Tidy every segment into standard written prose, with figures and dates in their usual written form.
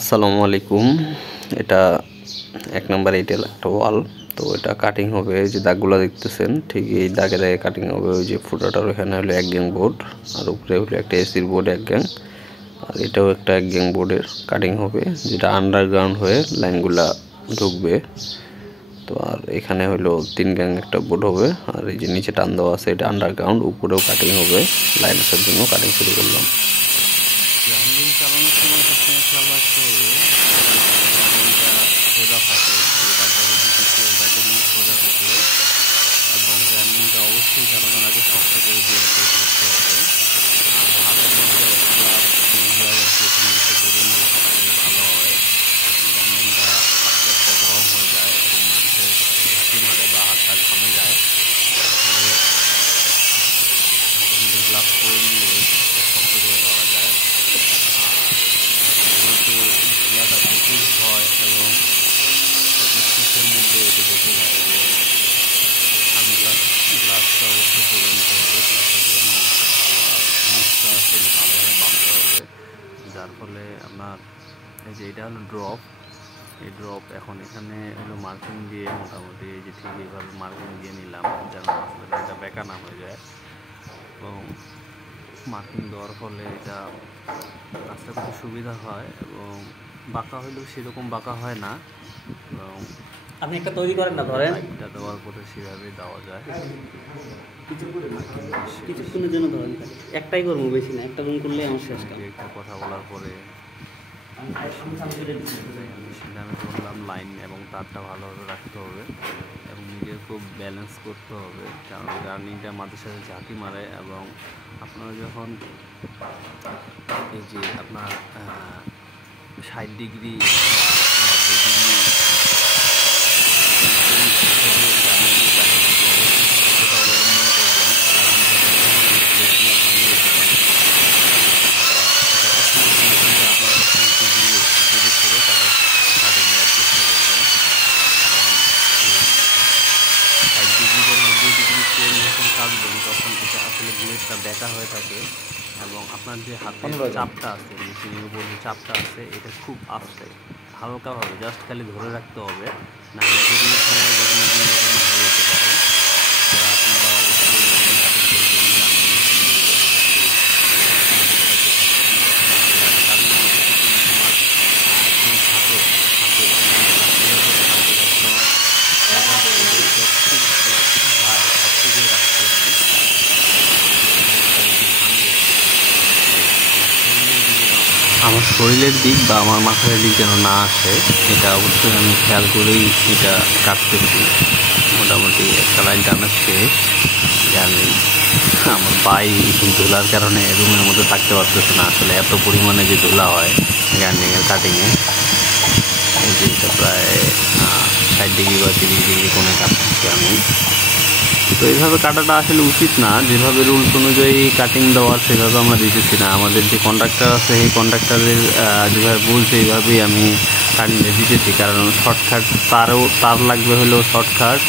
আসসালামু আলাইকুম। এটা ১ নাম্বার এঁটেল একটা ওয়াল। তো এটা কাটিং হবে, এই যে দাগগুলো দেখতেছেন ঠিক এই দাগে দাগে কাটিং হবে। ওই যে ফুটাটার ওখানে হলো ১ গ্যাং বোর্ড, আর উপরে হলো একটা এসির বোর্ড ১ গ্যাং, আর এটাও একটা ১ গ্যাং বোর্ডের কাটিং হবে, যেটা আন্ডারগ্রাউন্ড হয়ে লাইনগুলা ঢুকবে। তো আর এখানে হলো ৩ গ্যাং একটা বোর্ড হবে, আর এই যে নিচে টান দেওয়া আছে এটা আন্ডারগ্রাউন্ড, উপরেও কাটিং হবে। লাইন আসার জন্য কাটিং শুরু করলাম। গ্রাইন্ডিং চালানোর সময় সবসময় খেয়াল রাখতে হবে গ্রাইন্ডিংটা সোজা থাকে, এই দাগটা বুঝেছি এই দাগটা যেন সোজা থাকে, এবং গ্রাইন্ডিংটা অবশ্যই চালানোর আগে শক্ত করে দিয়ে ধরতে হবে। আর হাতের মধ্যে গ্লাভ ইউজার কোনো কিছু করে নিলে সবথেকে ভালো হয়। গ্রাইন্ডিংটা আস্তে আস্তে গরম হয়ে যায় এবং মানুষের ঝাঁকি মারে বা হাতটা ঘামে যায়, হাতের মধ্যে গ্লাভ করে নিলে শক্ত করে ধরা যায়। যেহেতু ধুলাটা প্রচুর হয় এবং স্টিচের মধ্যে এটি দেখে যে গ্লাসটা অবশ্যই করে নিতে হবে, গ্লাসের জন্য মুখটা আসলে ভালোভাবে বাঁধতে হবে, যার ফলে আপনার এই যে এটা হলো ড্রপ, এই ড্রপ এখন এখানে হলো মার্কিং দিয়ে মোটামুটি এই যে ঠিক এইভাবে মার্কিং দিয়ে নিলাম যেন আসলে এটা বেঁকা না হয়ে যায়। এবং মার্কিং দেওয়ার ফলে এটা কাজটা করতে সুবিধা হয় এবং বাঁকা হইলেও সেরকম বাঁকা হয় না। এবং আপনি একটা তৈরি করেন না, ধরেন এটা দেওয়ার পরে সেভাবে দেওয়া যায়। কিছুক্ষণের জন্য ধরেন, একটাই করবো, বেশি না, একটা রুম করলে আমার শেষ। একটা কথা বলার পরে মেশিনটা আমি ধরলাম, লাইন এবং তারটা ভালোভাবে রাখতে হবে এবং নিজের খুব ব্যালেন্স করতে হবে, কারণ গার্নিংটা মাঝে সাথে ঝাঁকি মারে। এবং আপনারা যখন এই যে আপনার ৬০ ডিগ্রি বা ৯০ ডিগ্রি কাটবেন তখন এটা আসলে ব্লেডটা বেঁকা হয়ে থাকে এবং আপনার যে হাতের চাপটা আছে, মেশিনের উপর যে চাপটা আছে, এটা খুব আস্তে হালকাভাবে জাস্ট খালি ধরে রাখতে হবে, না হলে যে কোনো সময় যে কোনো দুর্ঘটনা হয়ে যেতে পারে। আপনারা অবশ্যই কাটিং করবেন রানিং মেশিন দিয়ে, আমার শরীরের দিক বা আমার মাথার দিক যেন না আসে, এটা অবশ্যই আমি খেয়াল করেই এটা কাটতেছি। মোটামুটি একটা লাইন টানা শেষ। জানি আমার ভাই ধুলার কারণে রুমের মধ্যে থাকতে পারতেছে না, আসলে এত পরিমাণে যে ধুলা হয় গার্নিংয়ের কাটিংয়ে। এই যে এটা প্রায় ৬০ ডিগ্রি বা ৩০ ডিগ্রি কোণে কাটতেছি আমি। তো এইভাবে কাটাটা আসলে উচিত না, যেভাবে রুলস অনুযায়ী কাটিং দেওয়ার সেভাবে আমরা দিতেছি না। আমাদের যে কন্ট্রাক্টর আছে সেই কন্ট্রাক্টরের যেভাবে বলছে এইভাবেই আমি কাটিংটা দিতেছি, কারণ শর্টকাট তার লাগবে হলো শর্টকাট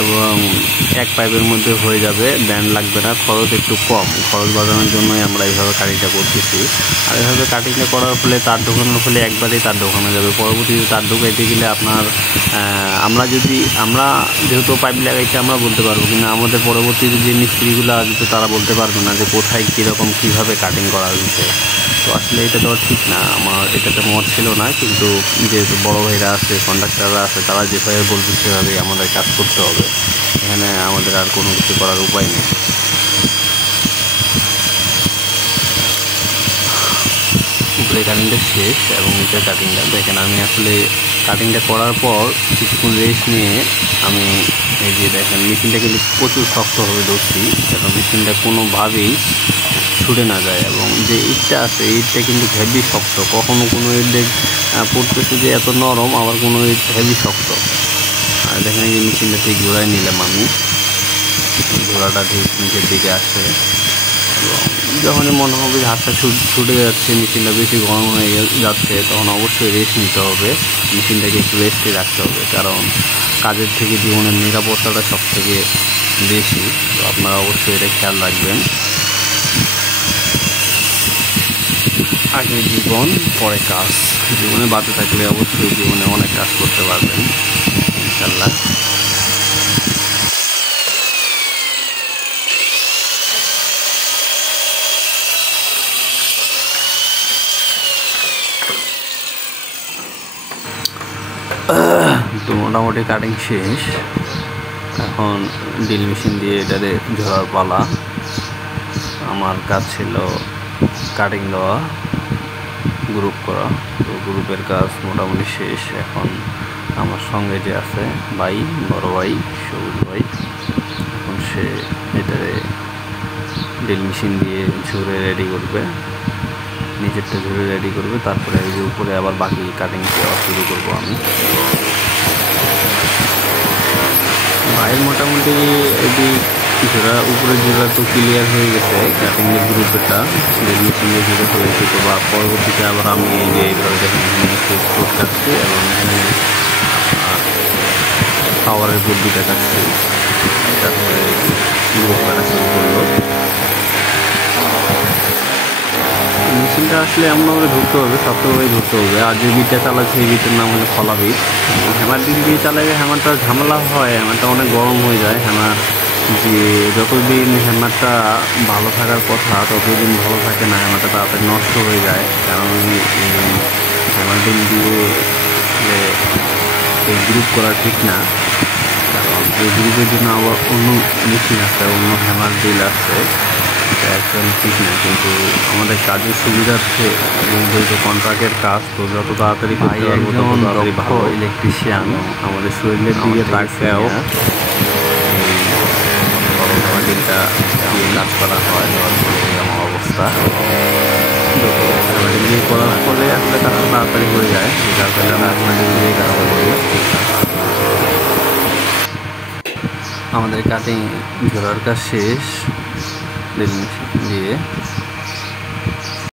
এবং এক পাইপের মধ্যে হয়ে যাবে, ব্যান্ড লাগবে না, খরচ একটু কম, খরচ বাঁচানোর জন্যই আমরা এইভাবে কাটিংটা করতেছি। আর এইভাবে কাটিংটা করার ফলে তার ঢোকানোর ফলে একবারেই তার ঢোকানো যাবে, পরবর্তীতে তার ঢোকাইতে গেলে আপনার আমরা যেহেতু পাইপ লাগাইতে আমরা বলতে পারবো, কিন্তু আমাদের পরবর্তীতে যে মিস্ত্রিগুলো আসবে তারা বলতে পারবে না যে কোথায় কীরকম কীভাবে কাটিং করা হয়েছে। তো আসলে এটা দেওয়া ঠিক না, আমার এটাতে মত ছিল না, কিন্তু যেহেতু বড়ো ভাইরা আছে, কন্ট্রাক্টাররা আছে, তারা যেভাবে বলছে সেভাবেই আমাদের কাজ করতে হবে, এখানে আমাদের আর কোনো কিছু করার উপায় নেই। উপরে কাটিংটা শেষ এবং নিচের কাটিংটা দেখেন, আমি আসলে কাটিংটা করার পর কিছুক্ষণ রেস্ট নিয়ে আমি এই যে দেখেন মেশিনটা কিন্তু প্রচুর শক্তভাবে ধরছি, কারণ মেশিনটা কোনোভাবেই ছুটে না যায়। এবং যে ইটটা আছে ইটটা কিন্তু হেভি শক্ত, কখনো কোনো ইট পড়তেছে যে এত নরম, আবার কোনো ইট হেভি শক্ত। আর দেখেন এই যে মেশিনটা ঠিক ঘোরায় নিলাম আমি, ঘোড়াটা ঠিক নিচের দিকে আসে এবং যখনই মনে হবে যে হাতটা ছুটে যাচ্ছে, মেশিনটা বেশি গরম হয়ে যাচ্ছে, তখন অবশ্যই রেস্ট নিতে হবে, মেশিনটাকে একটু রেস্টে রাখতে হবে, কারণ কাজের থেকে জীবনের নিরাপত্তাটা সব থেকে বেশি। তো আপনারা অবশ্যই এটা খেয়াল রাখবেন। আগে জীবন পরে কাজ। জীবনে বাঁচে থাকলে অবশ্যই জীবনে অনেক কাজ করতে পারবেন ইনশাল্লাহ। তো মোটামুটি কাটিং শেষ, এখন ড্রিল মেশিন দিয়ে এটারে ঝরার পালা। আমার কাজ ছিল কাটিং দেওয়া, গ্রুপ করা। তো গ্রুপের কাজ মোটামুটি শেষ। এখন আমার সঙ্গে যে আছে ভাই, বড় ভাই সবুজ ভাই, এখন সে এটারে ড্রিল মেশিন দিয়ে ঝুরে রেডি করবে, নিজেরটা ঝুরে রেডি করবে। তারপরে এই যে উপরে আবার বাকি কাটিং দেওয়া শুরু করবো আমি। ভাইয়ের মোটামুটি এটি জোড়া, উপরের জোড়া তো ক্লিয়ার হয়ে গেছে, কাটিংয়ের গ্রুপেরটা ড্রিল মেশিন দিয়ে জুড়ে ফেলেছি। তো বা পরবর্তীতে আবার আমি এই যে এইভাবে দেখেন এখানে ফুট কাটছি এবং এখানে পাওয়ারের বুট দুটা কাটছি। তারপরে গ্রুপ কাটা শুরু করলো। মেশিনটা আসলে এমনভাবে ধরতে হবে, শক্তভাবে ধরতে হবে। আর যে বিটটা চালাচ্ছে এই বিটের নাম হলো খলা বিট। হ্যামার দিক দিয়ে চালালে হ্যামারটা ঝামেলা হয়, হ্যামারটা অনেক গরম হয়ে যায়। হ্যামার যে যতদিন হ্যামারটা ভালো থাকার কথা ততদিন ভালো থাকে না, হ্যামারটা তাড়াতাড়ি নষ্ট হয়ে যায়। কারণ হ্যামার দিন দিয়ে এই গ্রুপ করা ঠিক না, কারণ এই গ্রুপের জন্য আবার অন্য মেশিন আছে, অন্য হ্যামার ডিল আছে, এটা অ্যাকচুয়ালি ঠিক না। কিন্তু আমাদের কাজের সুবিধার্থে এবং যেহেতু কন্ট্রাক্টের কাজ, তো যত তাড়াতাড়ি করতে পারবো তত তাড়াতাড়ি ভালো। ইলেকট্রিশিয়ান আমাদের শরীরের দিকে তাকাও এই ডিলটা দিয়ে কাজ করা হয়, আমার অবস্থা ডিল করার ফলে আসলে কাজটা তাড়াতাড়ি হয়ে যায়, যার কারণে আপনাকে দিয়ে কাজটা করি। আমাদের কাটিং ঝোলার কাজ শেষ ড্রিল মেশিন দিয়ে।